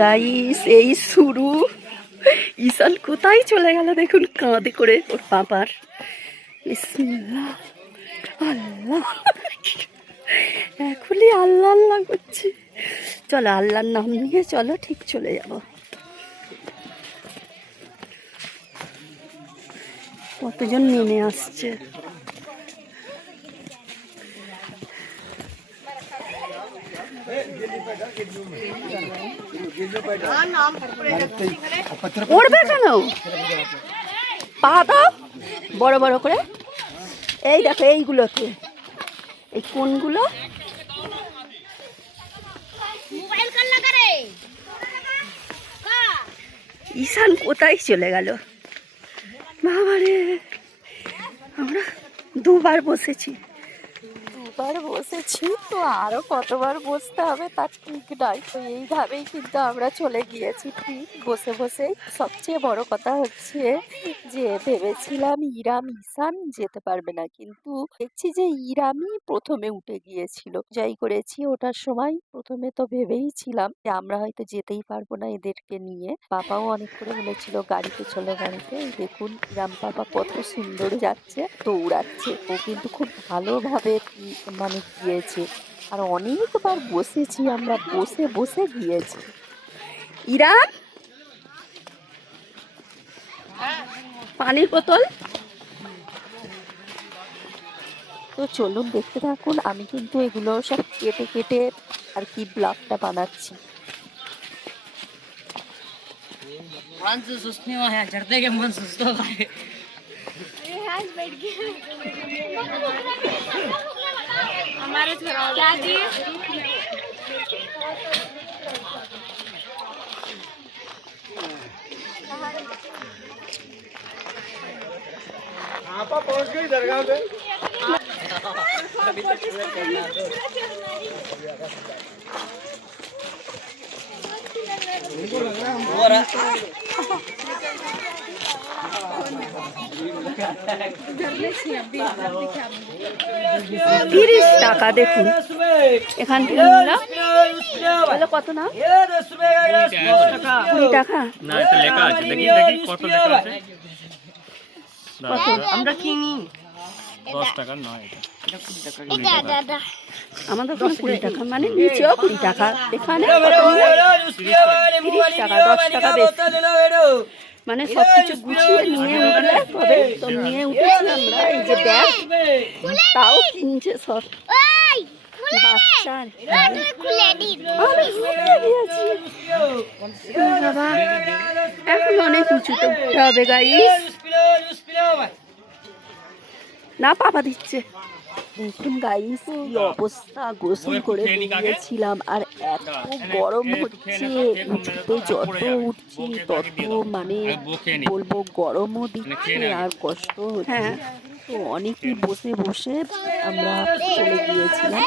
Guys এই শুরু। ঈশান কোথায় চলে গেল দেখুন, কাঁধে করে ওর পাপার। বিসমিল্লাহ, আল্লাহ, এখনই আল্লাহ আল্লাহ করছে। চলো আল্লাহর নাম নিয়ে চলো, ঠিক চলে যাব। কতজন নেমে আসছে। পড়বে কেন? পা দাও বড় বড় করে। এই দেখো এইগুলোতে, এই কোনগুলো? ঈশান কোথায় চলে গেল বাবারে? আমরা দুবার বসেছি, তো আরো কতবার বসতে হবে তার ঠিক নাই। তো এইভাবেই কিন্তু আমরা চলে গিয়েছি, ঠিক বসে বসেই। সবচেয়ে বড় কথা হচ্ছে যে ভেবেছিলাম ইরাম ঈশান যেতে পারবে না, কিন্তু দেখছি যে ইরামই প্রথমে উঠে গিয়েছিল। যাই করেছি ওঠার সময় প্রথমে তো ভেবেই ছিলাম যে আমরা হয়তো যেতেই পারবো না এদেরকে নিয়ে। পাপাও অনেক করে বলেছিল গাড়িতে চলো গাড়িতে। দেখুন ইরাম পাপা কত সুন্দর যাচ্ছে, দৌড়াচ্ছে। ও কিন্তু খুব ভালোভাবে মানে গিয়েছে, আর অনেকবার বসেছি আমরা, বসে বসে গিয়েছি। ইরাম, পানির বোতল। তো চলুন দেখতে থাকুন, আমি কিন্তু এগুলো সব কেটে কেটে আর কি ব্লগটা বানাচ্ছি। हमारे क्या जी? 30 টাকা দেখুন এখান থেকে নিলাম। কত না? 20 টাকা। না এটা লেখা আছে, দেখি দেখি কত লেখা আছে। কত আমরা কিনি? 10 টাকা নয়, এটা 20 টাকা। আমাদের 20 টাকা, মানে নিচেও 20 টাকা, এখানে 30 টাকা, 10 টাকা বেশি। মানে সবকিছু গুছিয়ে নিয়ে উঠলে তবে তো নিয়ে উঠেছি আমরা। এই যে ব্যাগ, তাও কিনছে সব বাচ্চার। বাবা এখন অনেক উঁচুতে উঠতে হবে গাইস। না পাপা দিচ্ছে। দেখুন গাইস কি অবস্থা, গোসল করে বেরিয়েছিলাম আর এত গরম হচ্ছে। উঠতে যত উঠছি তত মানে বলবো গরমও দিচ্ছে আর কষ্ট হচ্ছে। তো অনেকই বসে বসে আমরা চলে গিয়েছিলাম,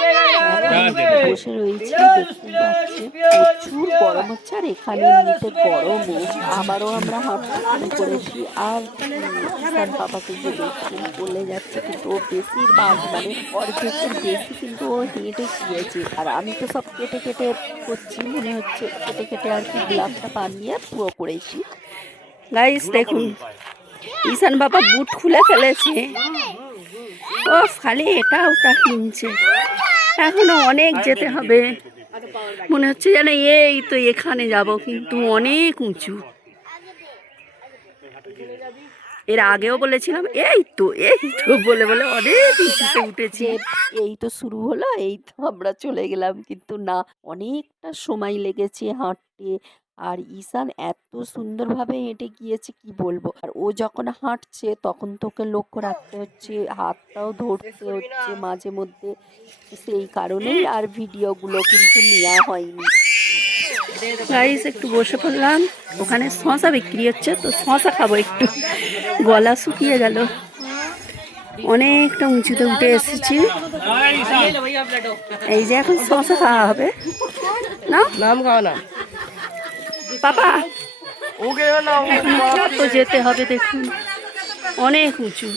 বসে রয়েছি। দেখতে পাচ্ছি প্রচুর গরম হচ্ছে, আর এখানে এমনিতে গরমও। আবারও আমরা হাঁটতে করেছি, আর ঈশান পাপাকে যে দেখছেন বলে যাচ্ছে, কিন্তু ও বেশিরভাগ মানে অর্ধেকের বেশি কিন্তু ও হেঁটে গিয়েছে। আর আমি তো সব কেটে কেটে করছি, মনে হচ্ছে কেটে কেটে আর কি গ্লাভটা বানিয়ে পুরো করেছি। গাইস দেখুন ঈশান বাবা বুট খুলে ফেলেছে, ও খালি এটা ওটা কিনছে। এখনো অনেক যেতে হবে, মনে হচ্ছে যেন এই তো এখানে যাব, কিন্তু অনেক উঁচু। এর আগেও বলেছিলাম এই তো বলে বলে অনেক উঁচুতে উঠেছি। এই তো শুরু হলো, এই তো আমরা চলে গেলাম, কিন্তু না অনেকটা সময় লেগেছে হাঁটতে। আর ঈশান এত সুন্দরভাবে হেঁটে গিয়েছে কি বলবো। আর ও যখন হাঁটছে তখন তোকে লক্ষ্য রাখতে হচ্ছে, হাতটাও ধরতে হচ্ছে মাঝে মধ্যে। সেই কারণেই আর ভিডিওগুলো কিন্তু নেওয়া হয়নি। গাইস একটু বসে পড়লাম, ওখানে শশা বিক্রি হচ্ছে, তো শশা খাবো একটু। গলা শুকিয়ে গেল, অনেকটা উঁচুতে উঠে এসেছি। এই যে এখন শশা খাওয়া হবে না, নাম খাওয়া না পাপা। তো যেতে হবে দেখুন, অনেক উঁচু।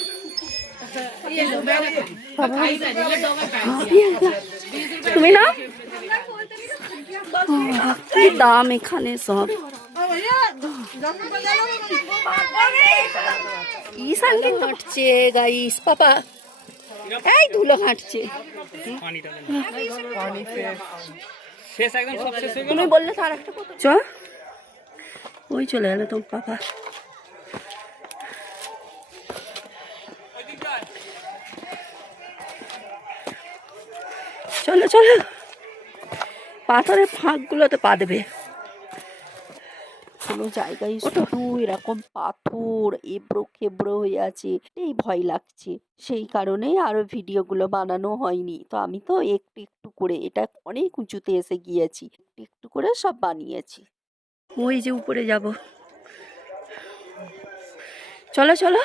তুমি না কি দাম এখানে সব। ঈশান কিন্তু হাঁটছে গাইস, পাপা এই ধুলো হাঁটছে। তুমি বললে তো আর একটা কথা, চ ওই চলে গেল তোর পাপা। চলো চলো, পাথরের ফাঁকগুলোতে পা দেবে। কোনো জায়গায় শুধু এরকম পাথর এবড়ো খেবড়ো হয়ে আছে, এই ভয় লাগছে। সেই কারণেই আরো ভিডিওগুলো বানানো হয়নি। তো আমি তো একটু একটু করে, এটা অনেক উঁচুতে এসে গিয়েছি, একটু একটু করে সব বানিয়েছি। ওই যে উপরে যাব, চলো চলো।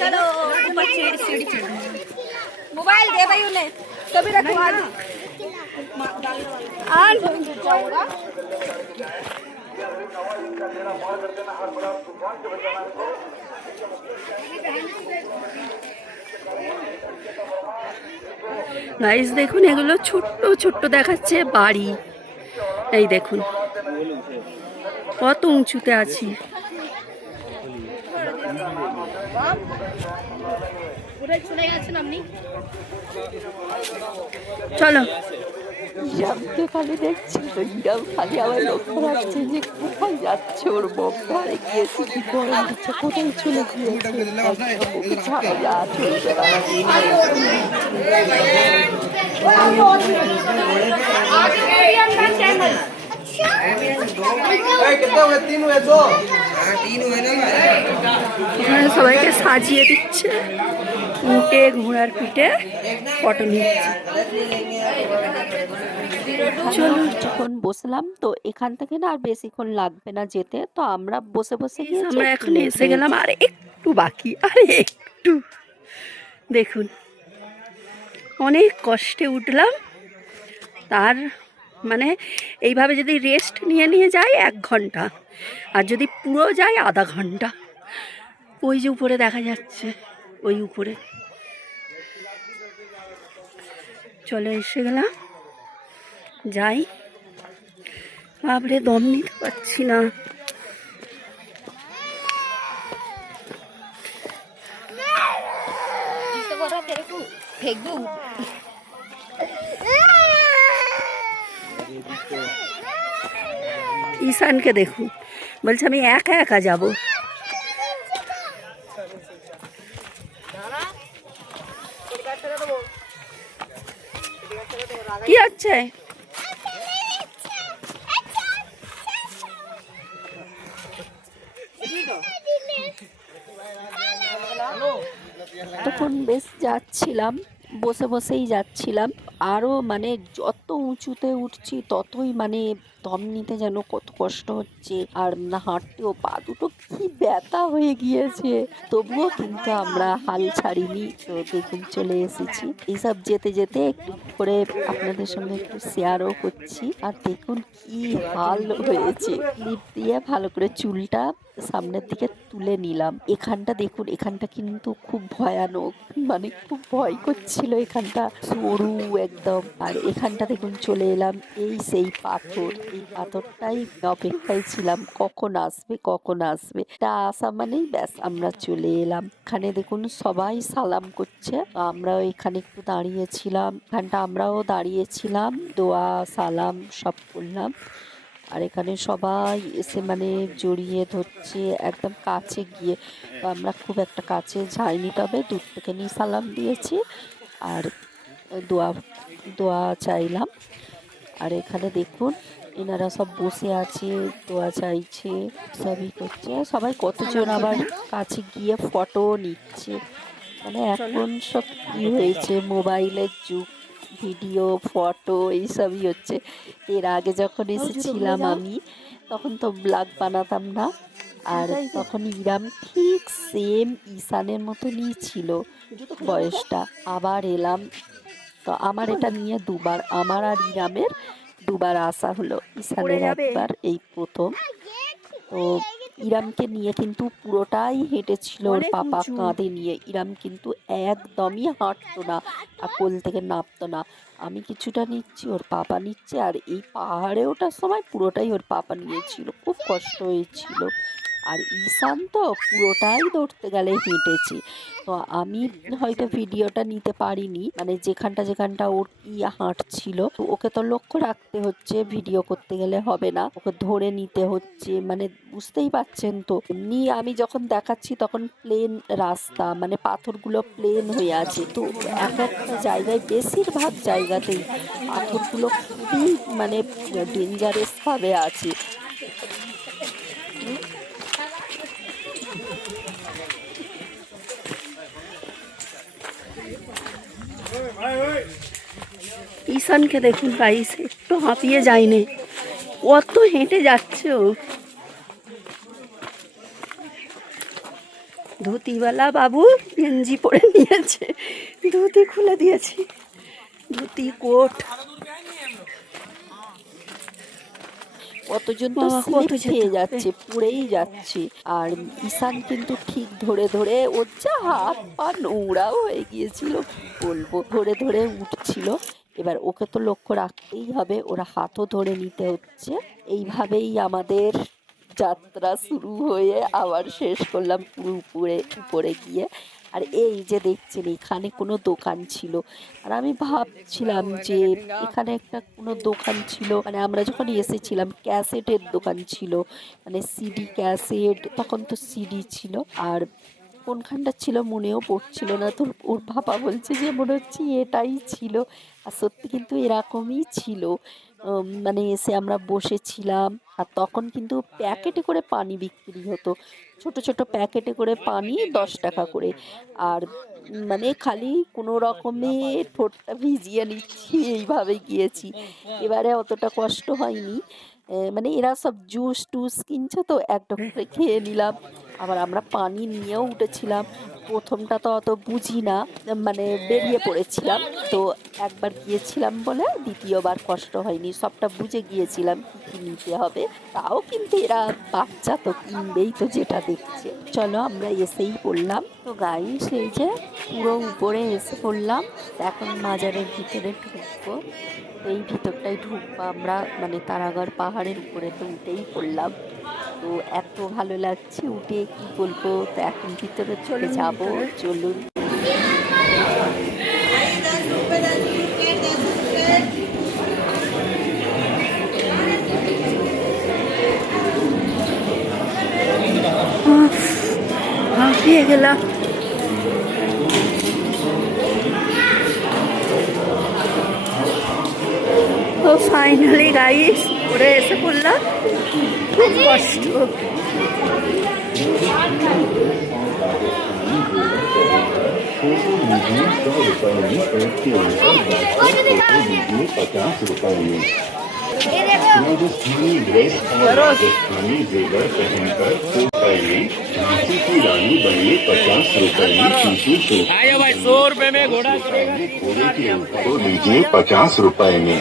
चलो ऊपर सीढ़ी चढ़, मोबाइल दे भाई उन्हें कभी रखवा दो। গাইস দেখুন, এগুলো ছোট্ট ছোট্ট দেখাচ্ছে বাড়ি। এই দেখুন কত উঁচুতে আছি। চলো, ইরামকে খালি দেখছি তো, ইরাম খালি আমার লক্ষ্য রাখছে যে কোথায় যাচ্ছে, ওর বম্বারে গিয়েছে, কি গরম দিচ্ছে, কোথায় চলে গিয়েছে, ওকে ছাড়া যা চলবে না। সবাইকে সাজিয়ে দিচ্ছে, উঠে ঘোড়ার পিঠে ফটো নিচ্ছে। চলো, যখন বসলাম তো এখান থেকে না আর বেশিক্ষণ লাগবে না যেতে, তো আমরা বসে বসে আমরা এখন এসে গেলাম, আর একটু বাকি, আর একটু। দেখুন অনেক কষ্টে উঠলাম, তার মানে এইভাবে যদি রেস্ট নিয়ে নিয়ে যাই 1 ঘন্টা, আর যদি পুরো যাই আধা ঘন্টা। ওই যে উপরে দেখা যাচ্ছে, ওই উপরে চলে এসে গেলাম, যাই। বাপরে দম নিতে পারছি না। ঈশানকে দেখুন, বলছে আমি একা একা যাব। কি হচ্ছে? তখন বেশ যাচ্ছিলাম, বসে বসেই যাচ্ছিলাম, আরও মানে যত উঁচুতে উঠছি ততই মানে দম নিতে যেন কত কষ্ট হচ্ছে, আর না হাঁটতেও পা দুটো কি ব্যথা হয়ে গিয়েছে। তবুও কিন্তু আমরা হাল ছাড়িনি। তো দেখুন চলে এসেছি, এইসব যেতে যেতে একটু করে আপনাদের সঙ্গে একটু শেয়ারও করছি। আর দেখুন কি হাল হয়েছে, ক্লিপ দিয়ে ভালো করে চুলটা সামনের দিকে তুলে নিলাম। এখানটা দেখুন, এখানটা কিন্তু খুব ভয়ানক, মানে খুব ভয় করছিল, এখানটা সরু একদম। আর এখানটা দেখুন চলে এলাম, এই সেই পাথর, এই পাথরটাই অপেক্ষায় ছিলাম কখন আসবে কখন আসবে। তা আসা মানেই ব্যাস আমরা চলে এলাম। এখানে দেখুন সবাই সালাম করছে, আমরাও এখানে একটু দাঁড়িয়েছিলাম, এখানটা আমরাও দাঁড়িয়েছিলাম, দোয়া সালাম সব করলাম। আর এখানে সবাই এসে মানে জড়িয়ে ধরছে একদম কাছে গিয়ে। তো আমরা খুব একটা কাছে যাইনি, তবে দূর থেকে নিয়ে সালাম দিয়েছি আর দোয়া দোয়া চাইলাম। আর এখানে দেখুন এনারা সব বসে আছে, দোয়া চাইছে, সবই করছে। সবাই কতজন আবার কাছে গিয়ে ফটো নিচ্ছে। মানে এখন সব কি হয়েছে, মোবাইলের যুগ, ভিডিও ফটো এইসবই হচ্ছে। এর আগে যখন এসেছিলাম আমি, তখন তো ব্লগ বানাতাম না, আর তখন ইরাম ঠিক সেম ঈশানের মতনই ছিল বয়সটা। আবার এলাম, তো আমার এটা নিয়ে দুবার, আমার আর ইরামের দুবার আসা হলো, ঈশানের একবার, এই প্রথম। তো ইরামকে নিয়ে কিন্তু পুরোটাই হেঁটেছিল ওর পাপা কাঁধে নিয়ে। ইরাম কিন্তু একদমই হাঁটতো না আর কোল থেকে নামতো না। আমি কিছুটা নিচ্ছি, ওর পাপা নিচ্ছে, আর এই পাহাড়ে ওঠার সময় পুরোটাই ওর পাপা নিয়েছিল, খুব কষ্ট হয়েছিল। আর ঈশান তো পুরোটাই ধরতে গেলে হেঁটেছে। তো আমি হয়তো ভিডিওটা নিতে পারিনি, মানে যেখানটা যেখানটা ওর কি হাঁটছিল, তো ওকে তো লক্ষ্য রাখতে হচ্ছে, ভিডিও করতে গেলে হবে না, ওকে ধরে নিতে হচ্ছে। মানে বুঝতেই পারছেন তো, এমনি আমি যখন দেখাচ্ছি তখন প্লেন রাস্তা, মানে পাথরগুলো প্লেন হয়ে আছে, তো এক একটা জায়গায়, বেশিরভাগ জায়গাতেই পাথরগুলো খুবই মানে ডেঞ্জারাস ভাবে আছে। ঈশানকে দেখুন গাইস, একটু হাঁপিয়ে যায়নি, কত হেঁটে যাচ্ছে ও। ধুতিওয়ালা বাবু গেঞ্জি পরে নিয়েছে, ধুতি খুলে দিয়েছি, ধুতি কোট। কতজন তো স্লিপ খেয়ে যাচ্ছে, পড়েই যাচ্ছে। আর ঈশান কিন্তু ঠিক ধরে ধরে, ওর যা হাত পা নোংরাও হয়ে গিয়েছিল বলবো, ধরে ধরে উঠছিল। এবার ওকে তো লক্ষ্য রাখতেই হবে, ওরা হাতও ধরে নিতে হচ্ছে। এইভাবেই আমাদের যাত্রা শুরু হয়ে আবার শেষ করলাম পুরো উপরে উপরে গিয়ে। আর এই যে দেখছেন, এখানে কোনো দোকান ছিল, আর আমি ভাবছিলাম যে এখানে একটা কোনো দোকান ছিল, মানে আমরা যখন এসেছিলাম ক্যাসেটের দোকান ছিল, মানে সিডি ক্যাসেট, তখন তো সিডি ছিল। আর কোনখানটা ছিল মনেও পড়ছিল না, তো ওর বাবা বলছে যে মনে হচ্ছে এটাই ছিল। আর সত্যি কিন্তু এরকমই ছিল। মানে এসে আমরা বসেছিলাম, আর তখন কিন্তু প্যাকেটে করে পানি বিক্রি হতো, ছোট ছোট প্যাকেটে করে পানি 10 টাকা করে। আর মানে খালি কোনো রকমে ঠোঁটটা ভিজিয়ে নিচ্ছি, এইভাবে গিয়েছি। এবারে অতটা কষ্ট হয়নি, মানে এরা সব জুস টুস কিনছে, তো এক ঢোক করে খেয়ে নিলাম। আবার আমরা পানি নিয়েও উঠেছিলাম, প্রথমটা তো অত বুঝি না, মানে বেরিয়ে পড়েছিলাম। তো একবার গিয়েছিলাম বলে দ্বিতীয়বার কষ্ট হয়নি, সবটা বুঝে গিয়েছিলাম কি কি নিতে হবে। তাও কিন্তু এরা বাচ্চা তো কিনবেই তো যেটা দেখছে। চলো আমরা এসেই পড়লাম। তো গাইস, এই যে পুরো উপরে এসে পড়লাম, এখন মাজারের ভিতরে ঢুকবো। এই ভিতরটাই ঢুকবো আমরা, মানে তারাগড় পাহাড়ের উপরে তো উঠেই পড়লাম। তো এত ভালো লাগছে উঠে, কি বলবো। তো এখন ভিতরে চলে যাবো, চলুন। হাঁপিয়ে গেলাম। তো ফাইনালি গাইস ঘুরে এসে পড়লাম, খুব কষ্ট। राजस्थानी ड्रेस और राजस्थानी जेवर पहनकर कोटाई में झांसी की रानी बनिए 50 रुपए में टीपू सुल्तान 100 रुपए में घोड़ा घोड़े के ऊपर तो लीजिए 50 रुपए में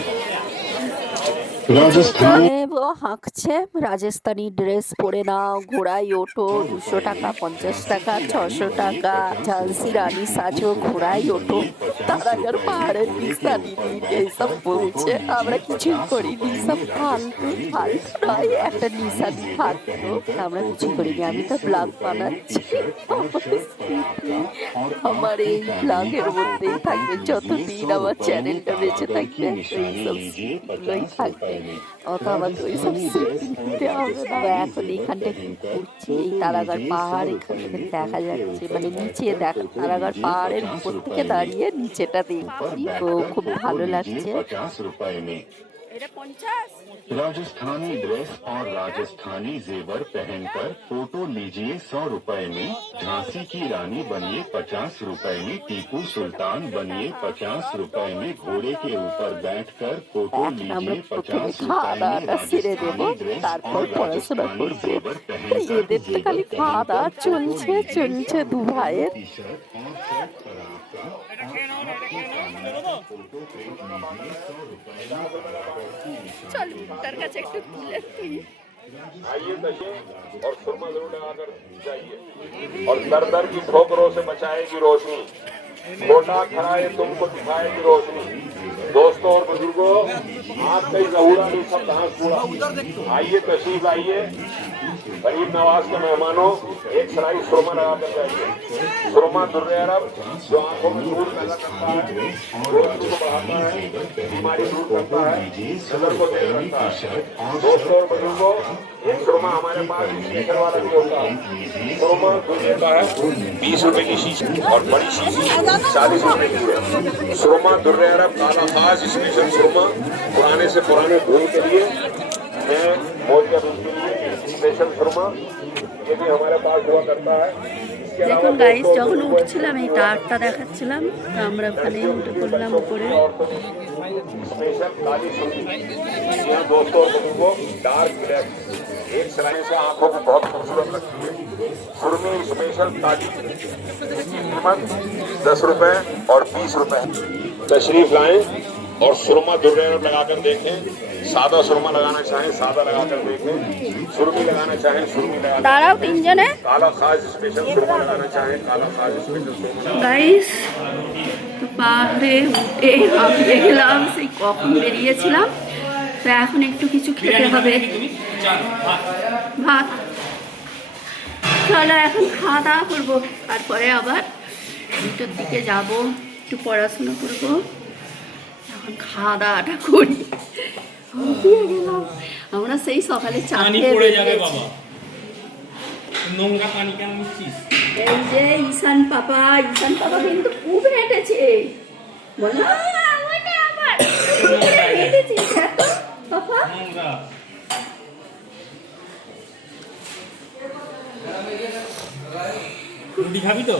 राजस्थानी ও হাঁকছে, রাজস্থানি ড্রেস পরে নাও, ঘোড়ায় ওঠো, 200 টাকা, 50 টাকা, 600 টাকা, ঝালসি রানী সাজো, ঘোড়ায় ওঠো, তারাগড় পাহাড়ের নিশানি এইসব বলছে। আমরা কিছুই করিনি, সব ফালতু ফালতু নয়, একটা নিশানি থাকতো, আমরা কিছুই করিনি। আমি তো ব্লগ বানাচ্ছি, আমার এই ব্লগের মধ্যেই থাকবে যতদিন আমার চ্যানেলটা বেঁচে থাকবে, এইসব স্মৃতিগুলোই থাকবে। অত আমাকে ওইসব স্মৃতি নিতে হবে না। এখন এইখানটা ঘুরছি, এই তারাগড় পাহাড় এখান থেকে দেখা যাচ্ছে, মানে নিচে দেখা, তারাগড় পাহাড়ের উপর থেকে দাঁড়িয়ে নিচেটা দেখছি, তো খুব ভালো লাগছে। राजस्थानी ड्रेस और राजस्थानी जेवर पहनकर फोटो लीजिए 100 रुपए में झांसी की रानी बनिए 50 रुपए में टीपू सुल्तान बनिए 50 रुपए में घोड़े के ऊपर बैठकर फोटो लीजिए 50 रुपए में राजस्थानी ड्रेस और राजस्थानी जेवर पहनकर এদের তো খালি খাওয়া দাওয়া চলছে চলছে দু ভাইয়ের। फोटो চল তার কাছে একটু তুলে তুই आइए दशे और सुरमा जरूर लगाकर जाइए और दर दर की ठोकरों से बचाएगी रोशनी खोटा खराए तुमको दिखाएगी रोशनी दोस्तों और बुजुर्गों आप कहीं जहूरा नहीं सब घास पूरा आइए तशरीफ आइए गरीब नवाज के मेहमानों एक सराई सुरमा लगा कर जाइए सुरमा दुर्रे अरब जो आंखों में नूर पैदा करता है रोशनी को बढ़ाता है बीमारी दूर करता है नजर को तेज रखता है दोस्तों और बुजुर्गों एक सुरमा हमारे पास स्पेशल वाला भी होता है सुरमा दुर्रे का है 20 रुपए की शीशी और बड़ी शीशी 40 रुपए की है सुरमा दुर्रे अरब काला खास स्पेशल सुरमा पुराने से पुराने धूल के लिए मैं मोतिया दूध के लिए स्पेशल सुरमा ये भी हमारे पास हुआ करता है इसके अलावा দেখুন গাইস যখন উঠছিলাম এই টাওয়ারটা দেখাচ্ছিলাম তো আমরা ওখানে উঠে পড়লাম উপরে स्पेशल काली सुरमई यहाँ दोस्तों और बुजुर्गों डार्क ब्लैक एक सराय से आंखों को बहुत खूबसूरत लगती है सुरमई स्पेशल ताजी इसकी कीमत 10 रुपए और 20 रुपए तशरीफ लाएं और सुरमा दुर्रे लगाकर देखें सादा सुरमा लगाना चाहें सादा लगाकर देखें सुरमी लगाना चाहें सुरमी लगा দাঁড়াও তিনজনে काला खास स्पेशल सुरमा लगाना चाहें काला खास स्पेशल सुरमा গাইস তো পাহাড়ে উঠে হাঁপিয়ে গেলাম সেই কখন বেরিয়েছিলাম তো এখন একটু কিছু খেতে হবে ভাত চলো এখন খাওয়া দাওয়া করবো তারপরে আবার দুটোর দিকে যাব একটু পড়াশোনা করবো এখন খাওয়া দাওয়াটা করি হাঁপিয়ে গেলাম আমরা সেই সকালে চা খেয়ে বেরিয়েছি নোংরা পানি কেন নিচ্ছিস এই যে ঈশান পাপা কিন্তু খুব হেঁটেছে বলো হেঁটেছিস এত পাপা নোংরা রুটি খাবি তো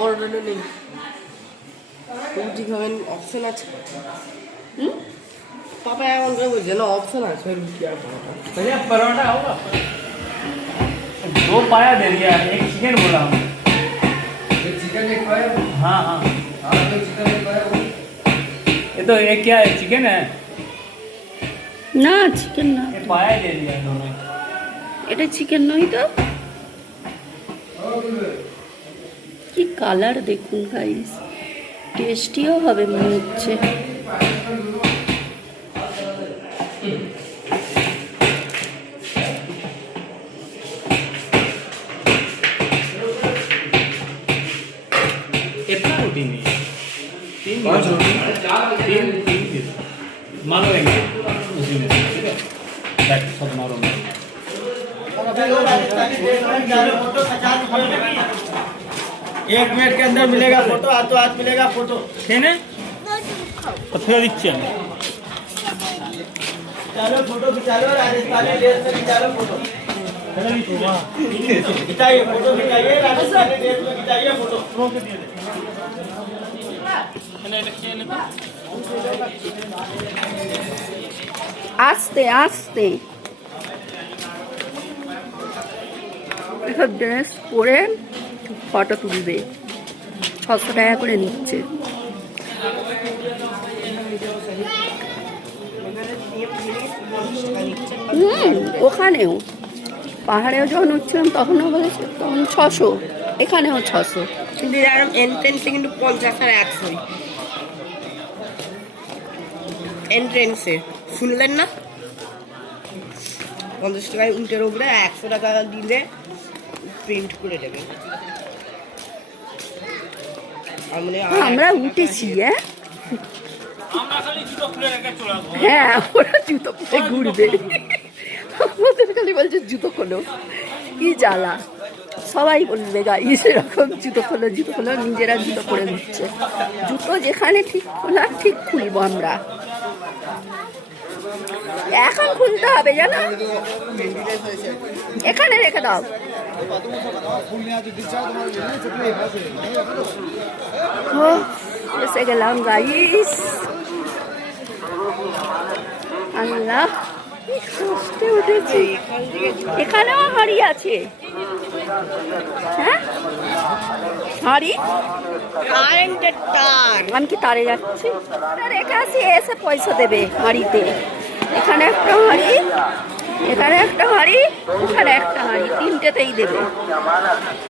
অর্ডারটা নেই রুটি খাবেন অপশন আছে পাপা এমন করে বলছে না অপশন আছে রুটি আর পরোটা भैया परोठा होगा 2 पाया दे दिया एक चिकन बोला हम চিকেন এক পায় हाँ हाँ আর তো চিকেন এক পায় ये तो ये क्या है चिकन है না চিকেন না ये पाया दे दिया दोनों এটা চিকেন নয় তো কি কালার দেখুন গাইস টেস্টিও হবে মনে হচ্ছে इतना रोटी नहीं 5 रोटी 3 पीस मारो लेंगे उसी में से, ठीक है बैठ सब मारो एक मिनट के अंदर मिलेगा फोटो हाथों हाथ मिलेगा फोटो खेने तो फिर दिखছে আমি चलो फोटो खिंचा लो राजस्थानी ड्रेस में खिंचा लो फोटो खिंचाइए फोटो खिंचाइए राजस्थानी ड्रेस में खिंचाइए फोटो আস্তে আস্তে একটা ড্রেস পরে ফটো তুলবে 600 টাকা করে নিচ্ছে ওখানেও পাহাড়েও যখন উঠছিলাম তখনও বলেছে তখন 600 এখানেও 600 কিন্তু এরকম এন্ট্রেন্সে কিন্তু 50 আর 100 এন্ট্রেন্সে শুনলেন না 50 টাকায় উল্টের উপরে 100 টাকা দিলে প্রিন্ট করে দেবে আমরা উঠেছি আমরা খালি জুতো খুলে রেখে চলে আসবো হ্যাঁ ওরা জুতো পরে ঘুরবে আমাদের খালি বলছে জুতো খোলো কি জ্বালা সবাই বলবে গাইস এরকম জুতো খোলো নিজেরা জুতো পরে দিচ্ছে জুতো যেখানে ঠিক খোলার ঠিক খুলবো আমরা এখন খুলতে হবে জানো এখানে রেখে দাও এসে গেলাম গাইস আল্লাহ কষ্টে উঠেছি। এখানেও হাঁড়ি আছে। হ্যাঁ হাঁড়ি, আমি কি তারে যাচ্ছি? রেখে আসি, এসে পয়সা দেবে হাঁড়িতে। এখানে একটা হাঁড়ি, এখানে একটা হাঁড়ি, এখানে একটা হাঁড়ি, তিনটেতেই দেবে।